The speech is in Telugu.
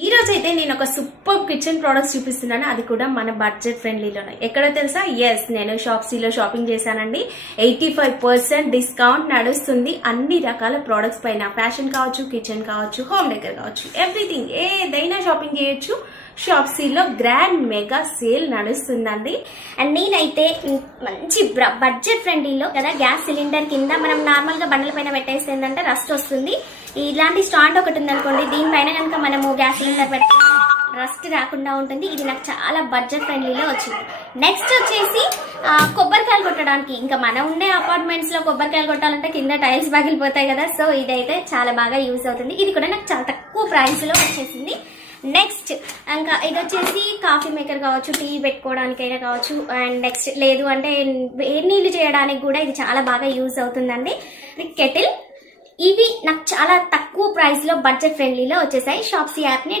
ఈ రోజు అయితే నేను ఒక సూపర్ కిచెన్ ప్రొడక్ట్స్ చూపిస్తున్నాను. అది కూడా మన బడ్జెట్ ఫ్రెండ్లీలోనే. ఎక్కడో తెలుసా? ఎస్, నేను షాప్సీలో షాపింగ్ చేశానండి. 85% డిస్కౌంట్ నడుస్తుంది అన్ని రకాల ప్రొడక్ట్స్ పైన. ఫ్యాషన్ కావచ్చు, కిచెన్ కావచ్చు, హోమ్ డెకర్ కావచ్చు, ఎవ్రీథింగ్ ఏదైనా షాపింగ్ చేయొచ్చు. షాప్సీలో గ్రాండ్ మెగా సేల్ నడుస్తుందండి. అండ్ నేనైతే మంచి బడ్జెట్ ఫ్రెండ్లీలో కదా, గ్యాస్ సిలిండర్ కింద మనం నార్మల్ గా బండ్ల పైన పెట్టేస్తే ఏంటంటే రస్ట్ వస్తుంది. ఇలాంటి స్టాండ్ ఒకటి ఉందనుకోండి, దీనిపైన కనుక మనము గ్యాస్ సిలిండర్ పెడితే రస్ట్ రాకుండా ఉంటుంది. ఇది నాకు చాలా బడ్జెట్ ఫ్రెండ్లీలో వచ్చింది. నెక్స్ట్ వచ్చేసి కొబ్బరికాయలు కొట్టడానికి. ఇంకా మనం ఉండే అపార్ట్మెంట్స్ లో కొబ్బరికాయలు కొట్టాలంటే కింద టైల్స్ పగిలిపోతాయి కదా, సో ఇదైతే చాలా బాగా యూజ్ అవుతుంది. ఇది కూడా నాకు చాలా తక్కువ ప్రైస్ లో వచ్చేసింది. నెక్స్ట్ ఇంకా ఇది వచ్చేసి కాఫీ మేకర్ కావచ్చు, టీ పెట్టుకోవడానికైనా కావచ్చు. అండ్ నెక్స్ట్ లేదు అంటే వేడి నీళ్ళు చేయడానికి కూడా ఇది చాలా బాగా యూజ్ అవుతుందండి. కెటిల్. ఇవి నాకు చాలా తక్కువ ప్రైస్ లో బడ్జెట్ ఫ్రెండ్లీలో వచ్చేసాయి. షాప్సీ యాప్ ని